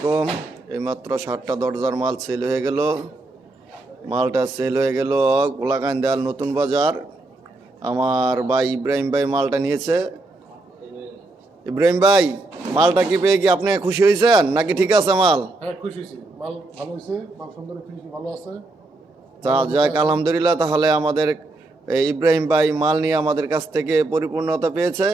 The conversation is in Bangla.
আলাইকুম। এইমাত্র 7টা দরজার মাল সেল হয়ে গেল। মালটা সেল হয়ে গেল গোলাকান্দাল নতুন বাজার। আমার ভাই ইব্রাহিম ভাই মালটা নিয়েছে। ইব্রাহিম ভাই, মালটা কি পেয়ে কি আপনি খুশি হয়েছেন নাকি ঠিক আছে মাল? হ্যাঁ, খুশি হয়েছি। মাল ভালো হয়েছে, মাল সুন্দর, ফিনিশিং ভালো আছে। যাক আলহামদুলিল্লাহ। তাহলে আমাদের ইব্রাহিম ভাই মাল নিয়ে আমাদের কাছ থেকে পরিপূর্ণতা পেয়েছে।